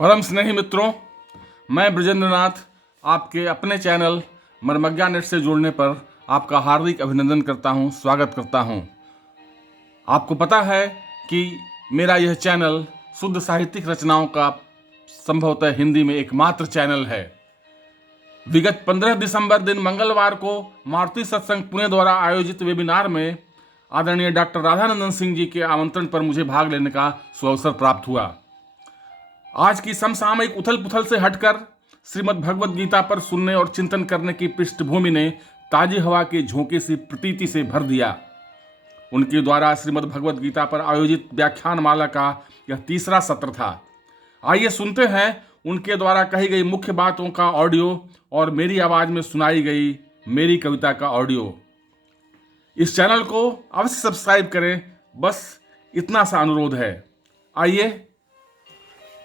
परम स्नेही मित्रों, मैं ब्रजेंद्र नाथ आपके अपने चैनल मर्मज्ञा नेट से जुड़ने पर आपका हार्दिक अभिनंदन करता हूं, स्वागत करता हूं। आपको पता है कि मेरा यह चैनल शुद्ध साहित्यिक रचनाओं का संभवतः हिंदी में एकमात्र चैनल है। विगत 15 दिसंबर दिन मंगलवार को मारुति सत्संग पुणे द्वारा आयोजित वेबिनार में आदरणीय डॉक्टर राधानंदन सिंह जी के आमंत्रण पर मुझे भाग लेने का सुअवसर प्राप्त हुआ। आज की समसामयिक उथल पुथल से हटकर श्रीमद् भगवद गीता पर सुनने और चिंतन करने की पृष्ठभूमि ने ताजी हवा के झोंके से प्रतीति से भर दिया। उनके द्वारा श्रीमद् भगवद गीता पर आयोजित व्याख्यान माला का यह तीसरा सत्र था। आइए सुनते हैं उनके द्वारा कही गई मुख्य बातों का ऑडियो और मेरी आवाज में सुनाई गई मेरी कविता का ऑडियो। इस चैनल को अवश्य सब्सक्राइब करें, बस इतना सा अनुरोध है। आइए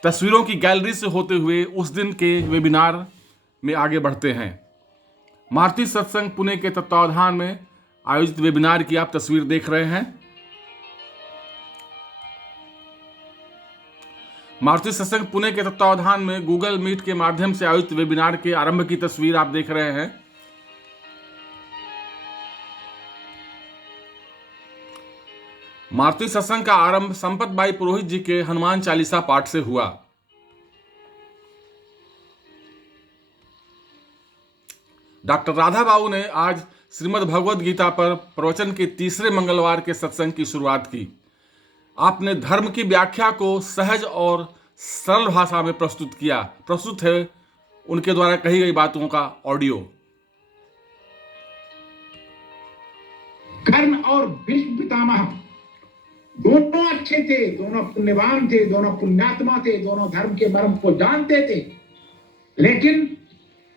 तस्वीरों की गैलरी से होते हुए उस दिन के वेबिनार में आगे बढ़ते हैं। मारुति सत्संग पुणे के तत्वावधान में आयोजित वेबिनार की आप तस्वीर देख रहे हैं। मारुति सत्संग पुणे के तत्वावधान में गूगल मीट के माध्यम से आयोजित वेबिनार के आरंभ की तस्वीर आप देख रहे हैं। मारुति सत्संग का आरंभ संपत बाई पुरोहित जी के हनुमान चालीसा पाठ से हुआ। डॉक्टर राधा बाबू ने आज श्रीमद् भगवद गीता पर प्रवचन के तीसरे मंगलवार के सत्संग की शुरुआत की। आपने धर्म की व्याख्या को सहज और सरल भाषा में प्रस्तुत किया। प्रस्तुत है उनके द्वारा कही गई बातों का ऑडियो। कर्ण और भीष्म पितामह दोनों अच्छे थे, दोनों पुण्यवान थे, दोनों पुण्यात्मा थे, दोनों धर्म के मर्म को जानते थे, लेकिन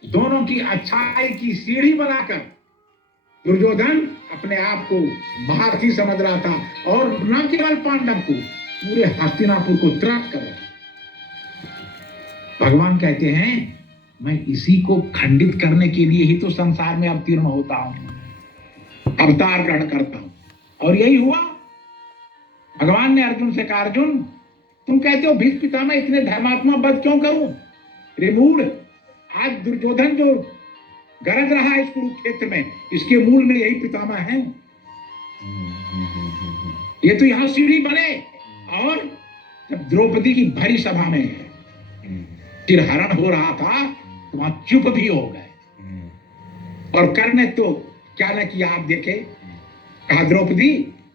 दोनों की अच्छाई की सीढ़ी बनाकर दुर्योधन अपने आप को महारथी समझ रहा था और न केवल पांडव को, पूरे हस्तिनापुर को त्रस्त कर रहा था। भगवान कहते हैं मैं इसी को खंडित करने के लिए ही तो संसार में अवतीर्ण होता हूं, अवतार ग्रहण करता हूं। और यही हुआ। भगवान ने अर्जुन से कहा, अर्जुन तुम कहते हो भीष्म पितामह इतने धर्मात्मा वध क्यों करूं? रे मूढ़, आज दुर्योधन जो गरज रहा है इस कुरुक्षेत्र में, इसके मूल में यही पितामह है। ये तो यहां सीढ़ी बने। और जब द्रौपदी की भरी सभा में चिरहरण हो रहा था तो वहां चुप भी हो गए। और कर्ण ने तो क्या न किया आप देखे। कहा, द्रौपदी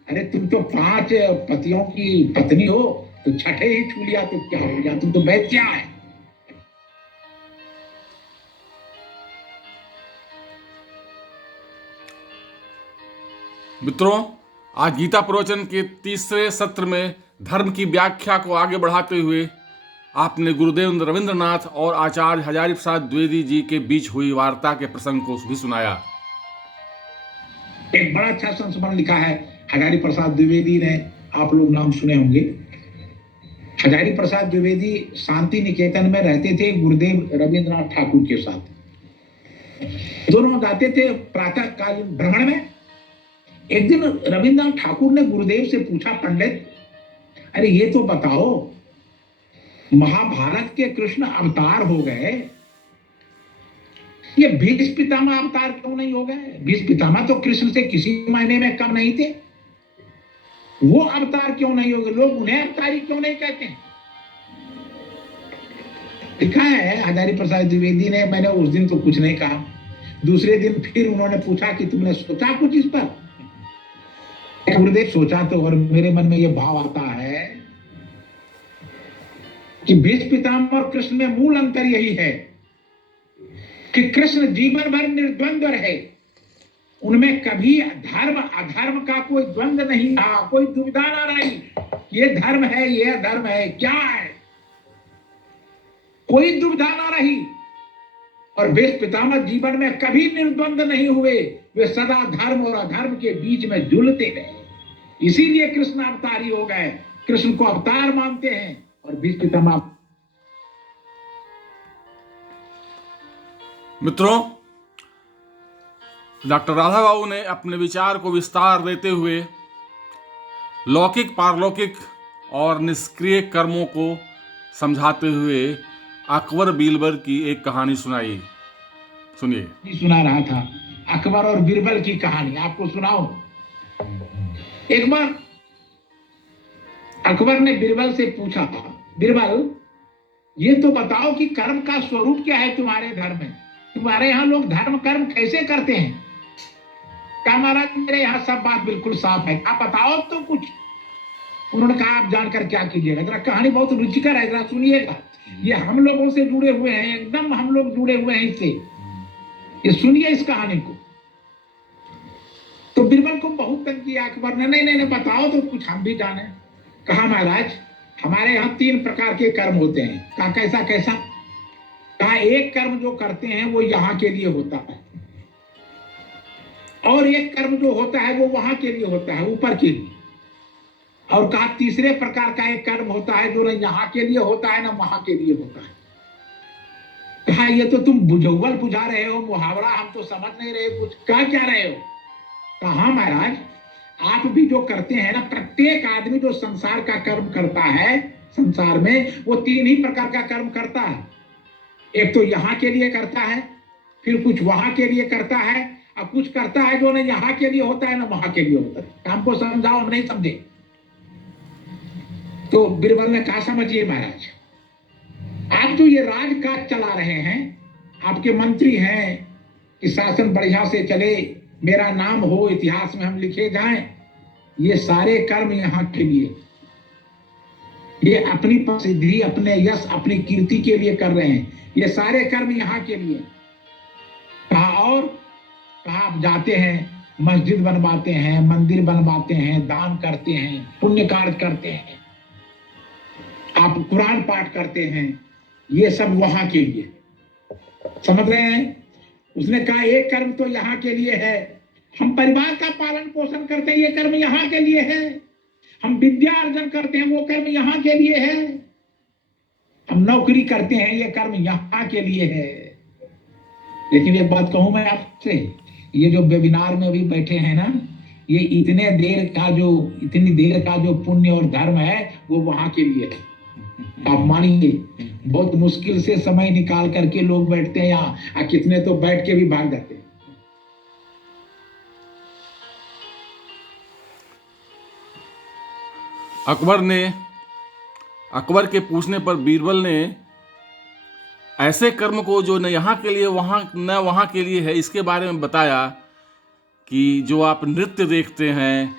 अरे तुम तो 5 पतियों की पत्नी हो, तो छठे ही छू लिया तो क्या हो गया, तुम तो बेत्या है। मित्रों, आज गीता प्रवचन के तीसरे सत्र में धर्म की व्याख्या को आगे बढ़ाते हुए आपने गुरुदेव रविंद्रनाथ और आचार्य हजारी प्रसाद द्विवेदी जी के बीच हुई वार्ता के प्रसंग को भी सुनाया। एक बड़ा अच्छा संस्मरण लिखा है हजारी प्रसाद द्विवेदी ने, आप लोग नाम सुने होंगे। हजारी प्रसाद द्विवेदी शांति निकेतन में रहते थे गुरुदेव रविंद्रनाथ ठाकुर के साथ। दोनों जाते थे प्रातः काल भ्रमण में। एक दिन रविंद्रनाथ ठाकुर ने गुरुदेव से पूछा, पंडित अरे ये तो बताओ, महाभारत के कृष्ण अवतार हो गए, ये भीष्म पितामह अवतार क्यों नहीं हो गए? भीष्म पितामह तो कृष्ण से किसी मायने में कम नहीं थे, वो अवतार क्यों नहीं हो गए? लोग उन्हें अवतारी क्यों नहीं कहते? लिखा है हजारी प्रसाद द्विवेदी ने, मैंने उस दिन तो कुछ नहीं कहा। दूसरे दिन फिर उन्होंने पूछा कि तुमने सोचा कुछ इस पर? गुरुदेव सोचा तो, और मेरे मन में यह भाव आता है कि भीष्म पितामह और कृष्ण में मूल अंतर यही है कि कृष्ण जीवन भर निर्द्वंद्व रहे, उनमें कभी धर्म अधर्म का कोई द्वंद्व नहीं था, कोई दुविधा ना रही, ये धर्म है ये अधर्म है, क्या है, कोई दुविधा ना रही। और भीष्म पितामह जीवन में कभी निर्द्वंद्व नहीं हुए, वे सदा धर्म और अधर्म के बीच में झूलते रहे। इसीलिए कृष्ण अवतारी हो गए, कृष्ण को अवतार मानते हैं और भीष्म पितामह। मित्रों, डॉक्टर राधा बाबू ने अपने विचार को विस्तार देते हुए लौकिक, पारलौकिक और निष्क्रिय कर्मों को समझाते हुए अकबर बीरबल की एक कहानी सुनाई। सुनिए। सुना रहा था अकबर और बीरबल की कहानी, आपको सुनाओ। एक बार अकबर ने बीरबल से पूछा, बीरबल ये तो बताओ कि कर्म का स्वरूप क्या है तुम्हारे धर्म में, तुम्हारे यहाँ लोग धर्म कर्म कैसे करते हैं। कहा महाराज मेरे यहाँ सब बात बिल्कुल साफ है, आप बताओ तो कुछ। उन्होंने कहा आप जानकर क्या कीजिएगा, जरा कहानी बहुत रुचिकर है, जरा सुनिएगा। ये हम लोगों से जुड़े हुए हैं, एकदम हम लोग जुड़े हुए हैं इससे, ये सुनिए इस कहानी को। तो बीरबल को बहुत तंग किया अकबर ने, नहीं नहीं नहीं बताओ तो कुछ हम भी जाने। कहा महाराज हमारे यहाँ 3 प्रकार के कर्म होते हैं। कहा कैसा कैसा। कहा एक कर्म जो करते हैं वो यहाँ के लिए होता है, और एक कर्म जो होता है वो वहां के लिए होता है, ऊपर के लिए। और कहा तीसरे प्रकार का एक कर्म होता है जो न यहाँ के लिए होता है न वहां के लिए होता है। कहा ये तो तुम बुझौल बुझा रहे हो, मुहावरा, हम तो समझ नहीं रहे कुछ, क्या रहे हो। कहा हाँ महाराज आप भी जो करते हैं ना, प्रत्येक आदमी जो संसार का कर्म करता है संसार में, वो 3 ही प्रकार का कर्म करता है। एक तो यहाँ के लिए करता है, फिर कुछ वहां के लिए करता है, और कुछ करता है जो न यहाँ के लिए होता है न वहां के लिए होता है। हमको समझाओ, हम नहीं समझे। तो बीरबल ने कहा समझिए महाराज, आप जो ये राजकाज चला रहे हैं, आपके मंत्री हैं कि शासन बढ़िया से चले, मेरा नाम हो, इतिहास में हम लिखे जाएं, ये सारे कर्म यहाँ के लिए, ये अपनी प्रसिद्धि, अपने यश, अपनी कीर्ति के लिए कर रहे हैं, ये सारे कर्म यहाँ के लिए। कहा और कहा आप जाते हैं, मस्जिद बनवाते हैं, मंदिर बनवाते हैं, दान करते हैं, पुण्य कार्य करते हैं, आप कुरान पाठ करते हैं, ये सब वहां के लिए। समझ रहे हैं। उसने कहा एक कर्म तो यहाँ के लिए है, हम परिवार का पालन पोषण करते हैं, ये कर्म यहाँ के लिए है। हम विद्या अर्जन करते हैं, वो कर्म यहाँ के लिए है। हम नौकरी करते हैं, ये कर्म यहाँ के लिए है। लेकिन एक बात कहूं मैं आपसे, ये जो वेबिनार में अभी बैठे हैं ना, ये इतनी देर का जो पुण्य और धर्म है वो वहां के लिए है। आप मानिए बहुत मुश्किल से समय निकाल करके लोग बैठते हैं यहाँ, और कितने तो बैठ के भी भाग जाते हैं। अकबर के पूछने पर बीरबल ने ऐसे कर्म को जो न यहाँ के लिए न वहाँ के लिए है, इसके बारे में बताया कि जो आप नृत्य देखते हैं,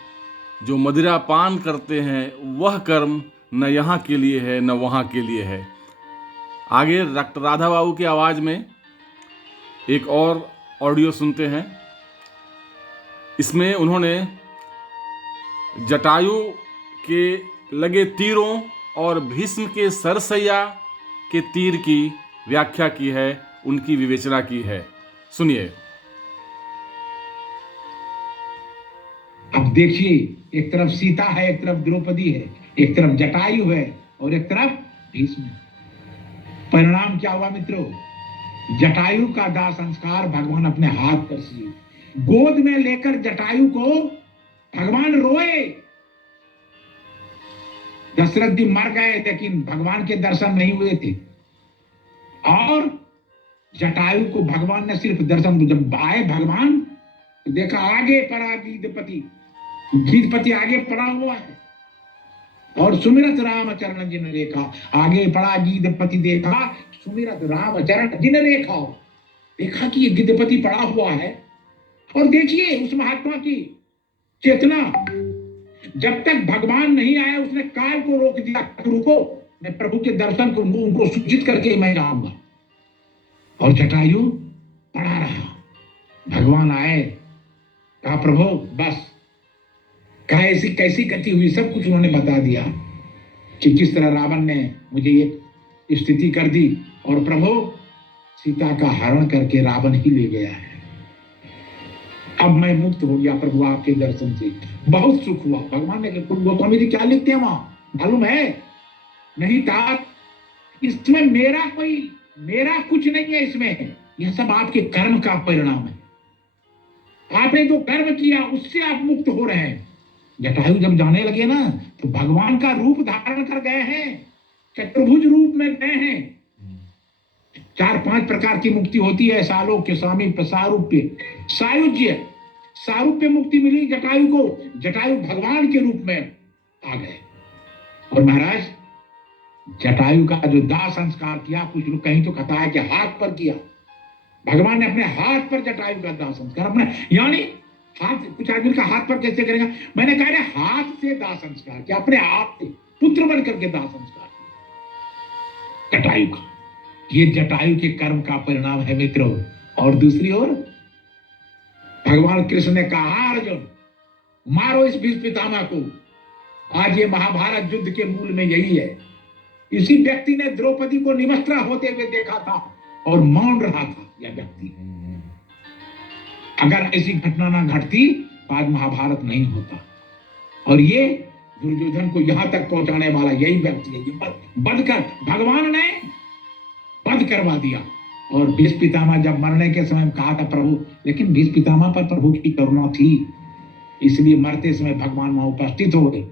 जो मदिरा पान करते हैं, वह कर्म न यहाँ के लिए है न वहाँ के लिए है। आगे डॉक्टर राधा बाबू की आवाज़ में एक और ऑडियो सुनते हैं। इसमें उन्होंने जटायु के लगे तीरों और भीष्म के सरसैया के तीर की व्याख्या की है, उनकी विवेचना की है। सुनिए। अब देखिए, एक तरफ सीता है, एक तरफ द्रौपदी है, एक तरफ जटायु है और एक तरफ भीष्म। परिणाम क्या हुआ मित्रों? जटायु का दाह संस्कार भगवान अपने हाथ पर किए, गोद में लेकर जटायु को भगवान रोए। दशरथ जी मर गए लेकिन भगवान के दर्शन नहीं हुए थे, और जटायु को भगवान ने सिर्फ दर्शन, जब आए भगवान तो देखा आगे पड़ा गीधपति, गीधपति आगे पड़ा हुआ है, और सुमिरत राम चरण जिन रेखा, आगे पड़ा गीधपति, देखा सुमिरत राम चरण जिन रेखा, देखा कि ये गीधपति पड़ा हुआ है। और देखिए उस महात्मा की चेतना, जब तक भगवान नहीं आया उसने काल को रोक दिया, रुको मैं प्रभु के दर्शन को उनको सूचित करके मैं जाऊंगा। और जटायु पड़ा रहा, भगवान आए, कहा प्रभु बस, कहा ऐसी कैसी गति हुई, सब कुछ उन्होंने बता दिया कि किस तरह रावण ने मुझे ये स्थिति कर दी, और प्रभु सीता का हरण करके रावण ही ले गया है। अब मैं मुक्त हो गया प्रभु आपके दर्शन से, बहुत सुख हुआ। भगवान ने गोस्वामी जी क्या लिखते हैं वहां मालूम है? नहीं था इसमें मेरा कुछ नहीं है, इसमें यह सब आपके कर्म का परिणाम है। आपने जो कर्म किया उससे आप मुक्त हो रहे हैं। जटायु जब जाने लगे ना तो भगवान का रूप धारण कर गए हैं, चतुर्भुज रूप में गए हैं। 4-5 प्रकार की मुक्ति होती है, सालोक्य, सामीप्य, सारूप्य, सायुज्य। सारूप्य मुक्ति मिली जटायु को, जटायु भगवान के रूप में आ गए। और महाराज जटायु का जो दाह संस्कार किया, कुछ लोग कहीं तो कहता है कि हाथ पर किया, भगवान ने अपने हाथ पर जटायु का दाह संस्कार अपने, यानी हाथ, कुछ आदमी का हाथ पर कैसे करेगा, मैंने कहा हाथ से दाह संस्कार किया, अपने आप से पुत्र बन करके दाह संस्कार किया जटायु का। ये जटायु के कर्म का परिणाम है मित्रों। और दूसरी ओर भगवान कृष्ण ने कहा, अर्जुन मारो इस भीष्म पितामह को। आज ये महाभारत युद्ध के मूल में यही है। इसी व्यक्ति ने द्रौपदी को निमस्त्रा होते हुए देखा था और मौन रहा था यह व्यक्ति। अगर ऐसी घटना ना घटती तो आज महाभारत नहीं होता। और ये दुर्योधन को यहां तक पहुंचाने वाला यही व्यक्ति है। ये वध कर, भगवान ने वध करवा दिया। और भीष्म पितामह जब मरने के समय कहा था प्रभु, लेकिन भीष्म पितामह पर प्रभु की करुणा थी, इसलिए मरते समय भगवान वहां उपस्थित हो गए।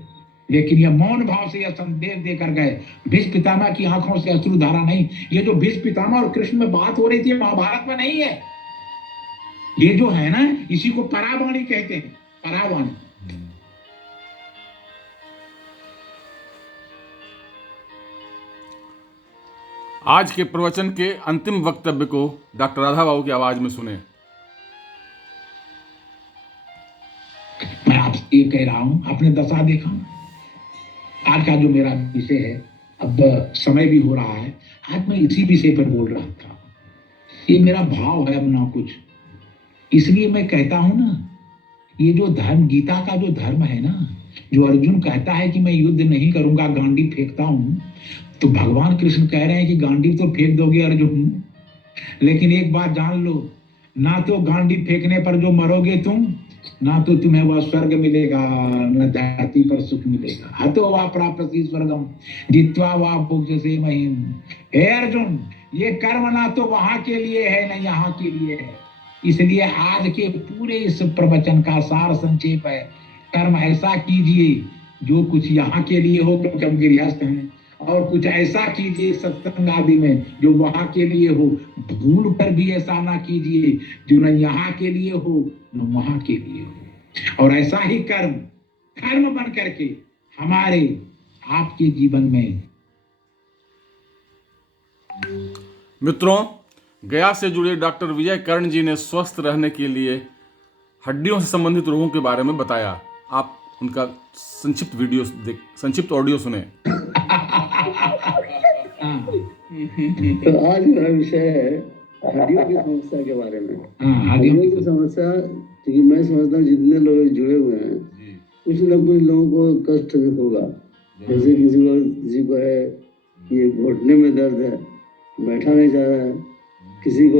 लेकिन यह मौन भाव से यह संदेश देकर गए। भीष्म पितामह की आंखों से अश्रु धारा नहीं। ये जो भीष्म पितामह और कृष्ण में बात हो रही थी महाभारत में नहीं है। ये जो है ना, इसी को परावाणी कहते हैं, परावाणी। आज के प्रवचन के अंतिम वक्तव्य को डॉक्टर राधा बाबू की आवाज में सुने। मैं आपसे ये कह रहा हूं, आपने दशा देखा। आज का जो मेरा विषय है, अब समय भी हो रहा है, आज मैं इसी विषय पर बोल रहा था। ये मेरा भाव है अपना कुछ, इसलिए मैं कहता हूं ना, ये जो धर्म, गीता का जो धर्म है ना, जो अर्जुन कहता है कि मैं युद्ध नहीं करूंगा, गांडी फेंकता हूं, तो भगवान कृष्ण कह रहे हैं कि गांडी तो फेंक दोगे अर्जुन, लेकिन एक बात जान लो, ना तो गांडी फेंकने पर जो मरोगे तुम, ना तो तुम्हें वह स्वर्ग मिलेगा, न धरती पर सुख मिलेगा। हतो वा प्राप्ति स्वर्गम जित्वा वा भुज्यसे महिम। हे अर्जुन, ये कर्म ना तो वहां के लिए है, न यहाँ के लिए है। इसलिए आज के पूरे इस प्रवचन का सार संक्षेप है, कर्म ऐसा कीजिए जो कुछ यहाँ के लिए हो, क्योंकि हम गृहस्थ हैं, और कुछ ऐसा कीजिए सत्संग आदि में जो वहां के लिए हो। भूल कर भी ऐसा ना कीजिए जो न यहाँ के लिए हो न वहां के लिए हो। और ऐसा ही कर्म धर्म बन करके हमारे आपके जीवन में। मित्रों, गया से जुड़े डॉक्टर विजय कर्ण जी ने स्वस्थ रहने के लिए हड्डियों से संबंधित रोगों के बारे में बताया। आप उनका संक्षिप्त ऑडियो सुने। तो आज मेरा विषय है हड्डियों की समस्या के बारे में। हड्डियों की समस्या, क्योंकि मैं समझता हूँ जितने लोग जुड़े हुए हैं, कुछ न कुछ लोगों को कष्ट भी होगा। जैसे किसी को है ये घुटने में दर्द है, बैठा नहीं जा रहा है, किसी को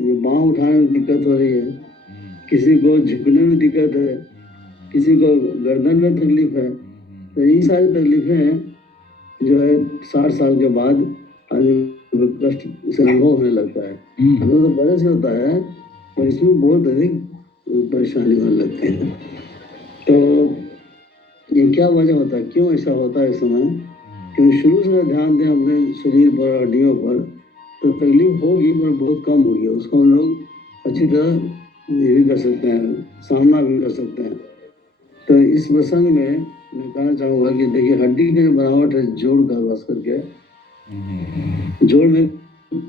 ये बाँह उठाने में दिक्कत हो रही है, किसी को झुकने में दिक्कत है, किसी को गर्दन में तकलीफ है। तो ये सारी तकलीफें जो है 60 साल के बाद कष्ट से अनुभव होने लगता है। हमें तो पहले से होता है, पर इसमें बहुत अधिक परेशानी होने लगती है। तो ये क्या वजह होता है, क्यों ऐसा होता है इस समय? क्योंकि शुरू से ध्यान दें अपने शरीर पर, हड्डियों पर, तो तकलीफ होगी पर बहुत कम होगी। उसको हम लोग अच्छी तरह ये भी कर सकते हैं, सामना भी कर सकते हैं। तो इस प्रसंग में मैं कहना चाहूँगा कि देखिए, हड्डी की जो बनावट है, जोड़ का बस करके, जोड़ में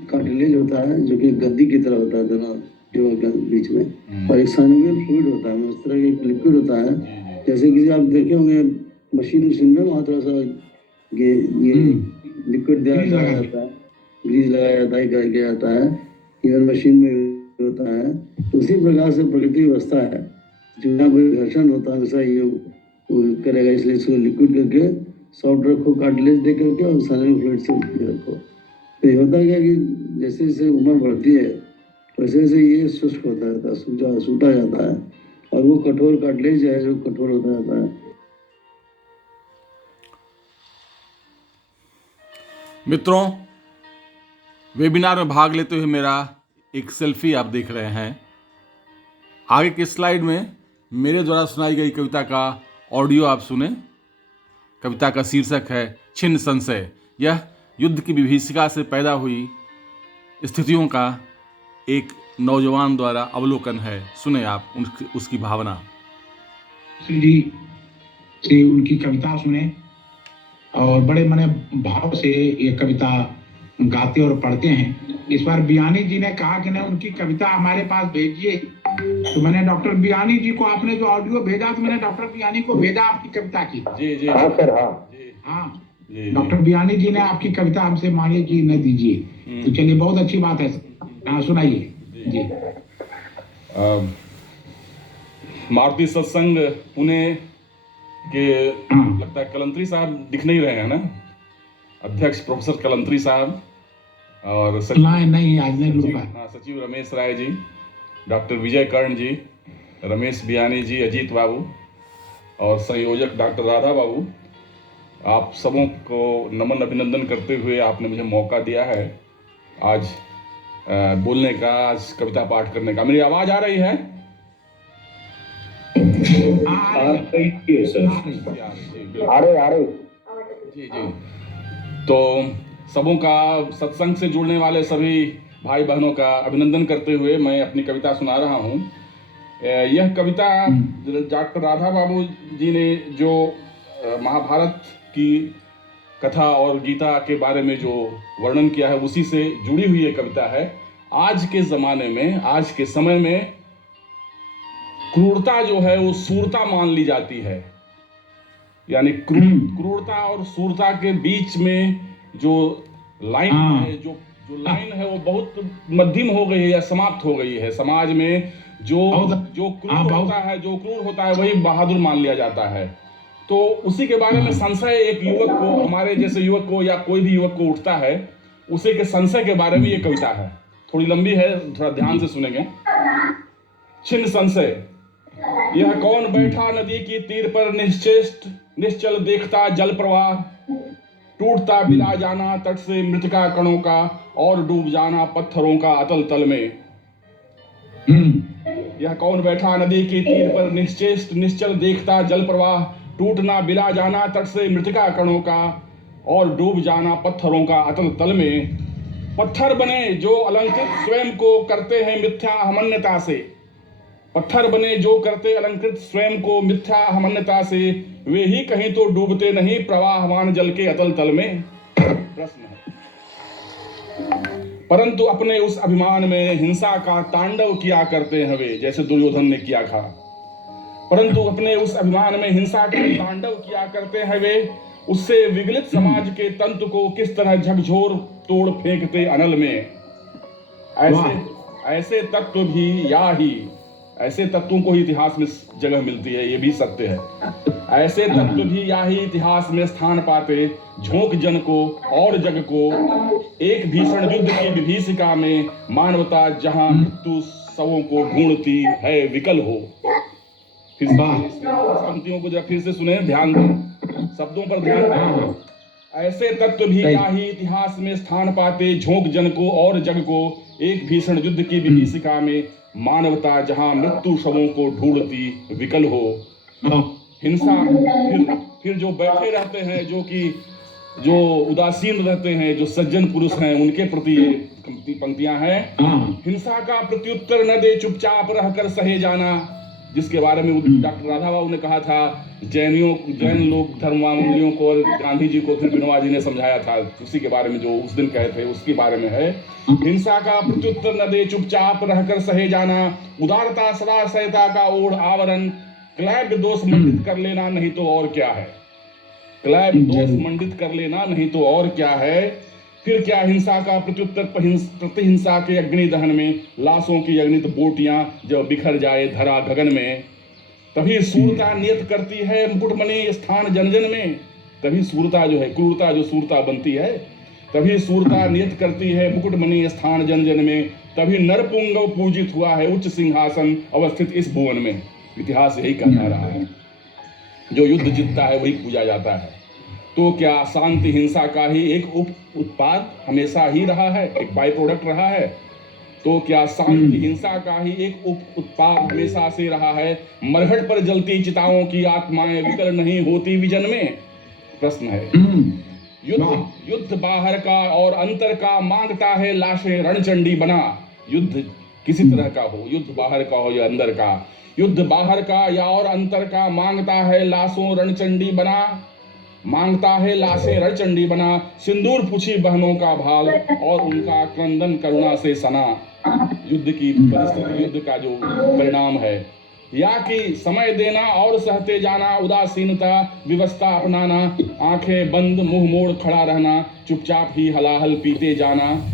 कार्टिलेज होता है जो कि गद्दी की तरह होता है दोनों जोड़ के बीच में, और एक साइनोवियल फ्लूइड होता है, उस तरह का लिक्विड होता है। जैसे कि आप देखे होंगे मशीन में वहाँ थोड़ा सा ये लिक्विड दिया जाता है, ग्रीस लगाया जाता है, किया जाता है, इवन मशीन में होता है। उसी प्रकार से प्रकृति व्यवस्था है, जो यहाँ कोई घर्षण होता है वैसा ये करेगा। इसलिए इसको लिक्विड करके सॉफ्ट रखो, कार्टिलेज दे करके, और साइनोवियल फ्लूइड से रखो। तो ये होता क्या कि जैसे जैसे उम्र बढ़ती है वैसे वैसे ये शुष्क होता रहता है, सूता जाता है, और वो कठोर कार्टिलेज है जो कठोर होता जाता है। मित्रों, वेबिनार में भाग लेते हुए मेरा एक सेल्फी आप देख रहे हैं। आगे के स्लाइड में मेरे द्वारा सुनाई गई कविता का ऑडियो आप सुने। कविता का शीर्षक है छिन्न संशय। यह युद्ध की विभीषिका से पैदा हुई स्थितियों का एक नौजवान द्वारा अवलोकन है। सुने आप उसकी भावना। जी से उनकी कविता सुने और बड़े मने भाव से ये कविता गाते और पढ़ते हैं। इस बार बियानी जी ने कहा कि ना उनकी कविता हमारे पास भेजिए, तो मैंने डॉक्टर बियानी जी को, आपने जो ऑडियो भेजा तो मैंने डॉक्टर बियानी को भेजा आपकी कविता की। जी जी हाँ सर, हाँ हाँ, जी डॉक्टर बियानी जी ने आपकी कविता हमसे मांगी कि न दीजिए, तो चलिए बहुत अच्छी बात है। हाँ सुनाइए जी। मारुति सत्संग पुणे के हाँ लगता है कलंत्री साहब दिख नहीं रहे हैं ना, अध्यक्ष प्रोफेसर कलंत्री साहब और नहीं आज नहीं रुका। हाँ, सचिव रमेश राय जी, डॉक्टर विजय कर्ण जी, रमेश बियानी जी, अजीत बाबू और संयोजक डॉक्टर राधा बाबू, आप सबों को नमन अभिनंदन करते हुए आपने मुझे मौका दिया है आज बोलने का, आज कविता पाठ करने का। मेरी आवाज़ आ रही है? जी जी। तो सबों का सत्संग से जुड़ने वाले सभी भाई बहनों का अभिनंदन करते हुए मैं अपनी कविता सुना रहा हूँ। यह कविता डॉक्टर राधा बाबू जी ने जो महाभारत की कथा और गीता के बारे में जो वर्णन किया है उसी से जुड़ी हुई ये कविता है। आज के ज़माने में, आज के समय में क्रूरता जो है वो सूरता मान ली जाती है, यानी क्रूरता और सूरता के बीच में जो लाइन है, जो लाइन है वो बहुत मध्यम हो गई है या समाप्त हो गई है। समाज में जो क्रूर होता है वही बहादुर मान लिया जाता है। तो उसी के बारे में संशय एक युवक को, हमारे जैसे युवक को या कोई भी युवक को उठता है, उसी के संशय के बारे में ये कविता है। थोड़ी लंबी है, थोड़ा ध्यान से सुनेंगे। छिन्न संशय। यह कौन बैठा नदी की तीर पर निश्चेष्ट निश्चल देखता जल प्रवाह, टूटता बिला जाना तट से मृतिका कणों का और डूब जाना पत्थरों का अतल तल में। यह कौन बैठा नदी की तीर पर निश्चेष्ट निश्चल देखता जल प्रवाह, टूटना बिला जाना तट से मृतिका कणों का और डूब जाना पत्थरों का अतल तल में। पत्थर बने जो अलंकृत स्वयं को करते हैं मिथ्या हमन्यता से, पत्थर बने जो करते अलंकृत स्वयं को मिथ्या हमन्यता से, वे ही कहीं तो डूबते नहीं प्रवाहमान जल के अतल तल में। प्रश्न है, परंतु अपने उस अभिमान में हिंसा का तांडव किया करते हैं वे, जैसे दुर्योधन ने किया था। परंतु अपने उस अभिमान में हिंसा का तांडव किया करते हैं वे, उससे विगलित समाज के तंतु को किस तरह झकझोर तोड़ फेंकते अनल में। ऐसे तत्व भी या ही, ऐसे तत्वों को ही इतिहास में जगह मिलती है, ये भी सत्य है। ऐसे तत्व भी या ही इतिहास में स्थान पाते, झोंक जन को और जग को एक भीषण युद्ध की विभीषिका में, मानवता जहां मृत्यु शवों को ढूंढती है विकल हो। फिर पंक्तियों को जरा फिर से सुने, ध्यान दें, शब्दों पर ध्यान दें। ऐसे तत्व भी या ही इतिहास में स्थान पाते, झोंक जन को और जग को एक भीषण युद्ध की विभीषिका में, मानवता जहां मृत्यु शवों को ढूंढती विकल हो। हिंसा फिर जो बैठे रहते हैं, जो उदासीन रहते हैं, जो सज्जन पुरुष हैं, उनके प्रति ये पंक्तियां हैं। हिंसा का प्रत्युत्तर न दे चुपचाप रहकर सहे जाना, जिसके बारे में डॉक्टर राधा बाबू ने कहा था, जैन लोग धर्मावलंबियों को और गांधी जी को फिर विनोबा जी ने समझाया था, उसी के बारे में जो उस दिन कहे थे उसके बारे में है। हिंसा का प्रत्युत्तर न दे चुपचाप रहकर सहे जाना, उदारता सदा सहायता का ओढ़ आवरण, क्लैब दोष मंडित कर लेना नहीं तो और क्या है। क्लैब दोष मंडित कर लेना नहीं तो और क्या है। फिर क्या हिंसा का प्रत्युत्तर प्रतिहिंसा के अग्नि दहन में, लाशों की अग्नित बोटियां जब बिखर जाए धरा गगन में, तभी सूरता नियत करती है मुकुटमणि स्थान जन जन में। तभी सूरता जो है, क्रूरता जो सूरता बनती है, तभी सूरता नियत करती है मुकुटमणि स्थान जन जन में। तभी नरपुंगव पूजित हुआ है उच्च सिंहासन अवस्थित इस भुवन में। इतिहास यही कहता रहा है, जो युद्ध जीतता है वही पूजा जाता है। तो क्या शांति हिंसा का ही एक उप उत्पाद हमेशा ही रहा है, एक बाई प्रोडक्ट रहा है? तो क्या शांति हिंसा का ही एक उप उत्पाद हमेशा से रहा है? मरहट पर जलती चिताओं की आत्माएं विकल नहीं होती विजन में? प्रश्न है। युद्ध बाहर का और अंतर का मांगता है लाशें रणचंडी बना। युद्ध किसी तरह का हो, युद्ध बाहर का हो या अंदर का, युद्ध बाहर का या और अंतर का मांगता है लाशों रणचंडी बना, मांगता है लाशें रणचंडी बना। सिंदूर पूछी बहनों का भाल और उनका क्रंदन करुणा से सना। युद्ध की परिस्थिति, युद्ध का जो परिणाम है, या कि समय देना और सहते जाना, उदासीनता विवशता अपनाना, आंखें बंद मुंह मोड़ खड़ा रहना, चुपचाप ही हलाहल पीते जाना।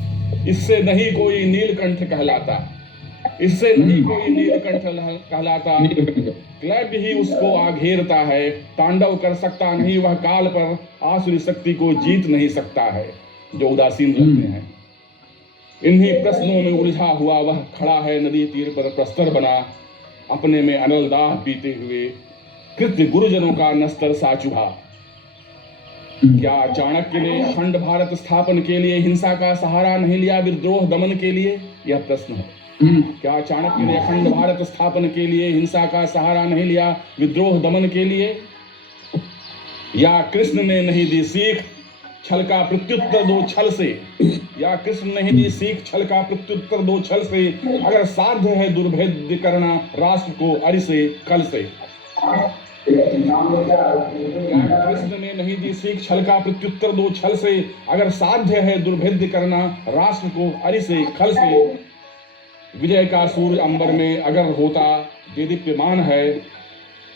इससे नहीं कोई नीलकंठ कहलाता, इससे नहीं कोई नीलकंठ कहलाता। क्लैब ही उसको आघेरता है, तांडव कर सकता नहीं वह काल पर, आसुरी शक्ति को जीत नहीं सकता है जो उदासीन रहते हैं। इन्हीं प्रश्नों में उलझा हुआ वह खड़ा है नदी तीर पर प्रस्तर बना, अपने में अनलदाह पीते हुए कृत्य गुरुजनों का नस्तर सा चुभा। क्या चाणक्य ने अखंड भारत स्थापन के लिए हिंसा का सहारा नहीं लिया विद्रोह दमन के लिए? यह प्रश्न है। क्या चाणक्य ने अखंड भारत स्थापन के लिए हिंसा का सहारा नहीं लिया विद्रोह दमन के लिए? या कृष्ण ने नहीं दी सीख छल का प्रत्युत्तर दो छल से, या कृष्ण नहीं दी सीख छल का प्रत्युत्तर दो छल से, अगर साध्य है दुर्भेद्य करना राष्ट्र को अरि से खल से। कृष्ण ने नहीं दी सीख छल का प्रत्युत्तर दो छल से, अगर साध्य है दुर्भेद्य करना राष्ट्र को अरि से खल से। विजय का सूर्य अंबर में अगर होता देदीप्यमान है,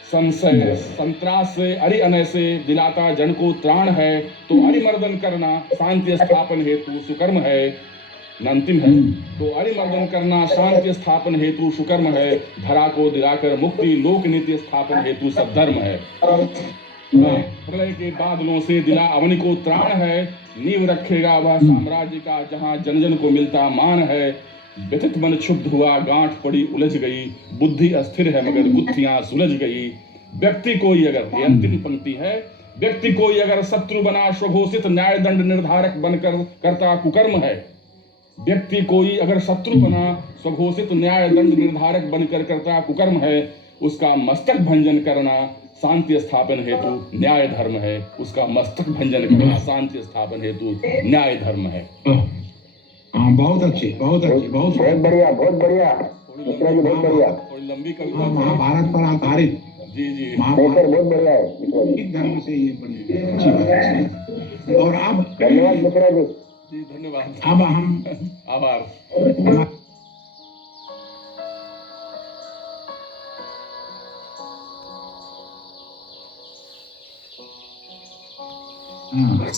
संशय संत्रास से अरि अनय से दिलाता जन को त्राण है, तो अरिमर्दन करना शांति स्थापन हेतु सुकर्म है। अंतिम है तो अरिमर्दन करना शांति स्थापन हेतु सुकर्म है, धरा को दिलाकर मुक्ति लोक नीति स्थापन हेतु सद्धर्म है। प्रलय के बादलों से दिला अवनि को त्राण है, नींव रखेगा वह साम्राज्य का जहां जन जन को मिलता मान है। व्यथित मन क्षुब्ध हुआ गांठ पड़ी उलझ गई, बुद्धि अस्थिर है मगर गुत्थियां सुलझ गई। व्यक्ति कोई अगर, ये अंतिम पंक्ति है, व्यक्ति कोई अगर शत्रु बना स्वघोषित न्याय दंड निर्धारक बनकर करता कुकर्म है। व्यक्ति कोई अगर शत्रु बना स्वघोषित न्याय दंड निर्धारक बनकर करता कुकर्म है, उसका मस्तक भंजन करना शांति स्थापन हेतु न्याय धर्म है। उसका मस्तक भंजन करना शांति स्थापन हेतु न्याय धर्म है। हाँ, बहुत अच्छे, बहुत अच्छे, बहुत बढ़िया, बहुत बढ़िया मिश्रा जी, बहुत बढ़िया। थोड़ी लंबी कविता, महाभारत पर आधारित। जी जी, महाभारत बहुत बढ़िया है, एक धर्म से ये बनी अच्छी बात है। और अब धन्यवाद मिश्रा जी। जी धन्यवाद। अब हम आभार।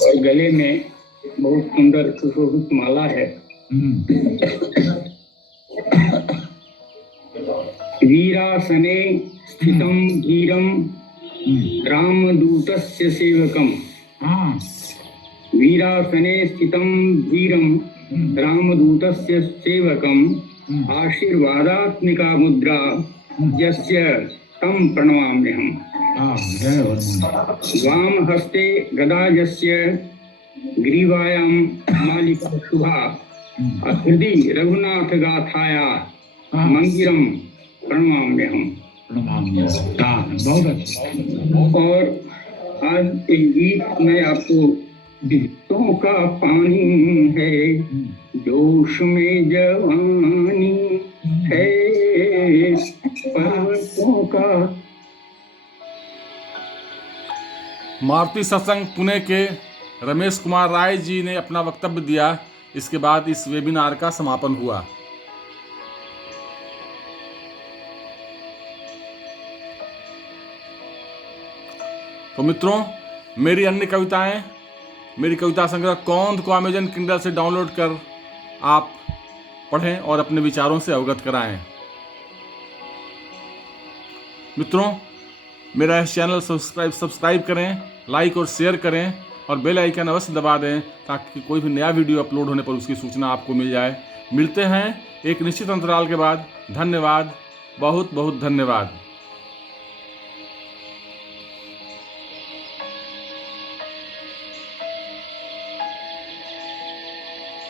और गले में बहुत सुंदर सुशोभित माला है। वीरासने स्थितं धीरं रामदूतस्य सेवकम्। वीरासने स्थितं धीरं रामदूतस्य सेवकम्, आशीर्वादात्मिका मुद्रा यस्य तं प्रणमाम्यहम्। वाम हस्ते गदा यस्य ग्रीवायां मालिका शुभा, हृदि रघुनाथ गाथाया मंदिरम प्रणमाम्यहम्। बहुत अच्छा। और आज एक गीत मैं आपको, गीतों का पानी है जोश में जवानी है, पर्वतों का। मारुति सत्संग पुणे के रमेश कुमार राय जी ने अपना वक्तव्य दिया। इसके बाद इस वेबिनार का समापन हुआ। तो मित्रों, मेरी अन्य कविताएं, मेरी कविता संग्रह कौंध को अमेजन किंडल से डाउनलोड कर आप पढ़ें और अपने विचारों से अवगत कराएं। मित्रों, मेरा इस चैनल सब्सक्राइब करें, लाइक और शेयर करें और बेल आइकन अवश्य दबा दें ताकि कोई भी नया वीडियो अपलोड होने पर उसकी सूचना आपको मिल जाए। मिलते हैं एक निश्चित अंतराल के बाद। धन्यवाद, बहुत बहुत धन्यवाद।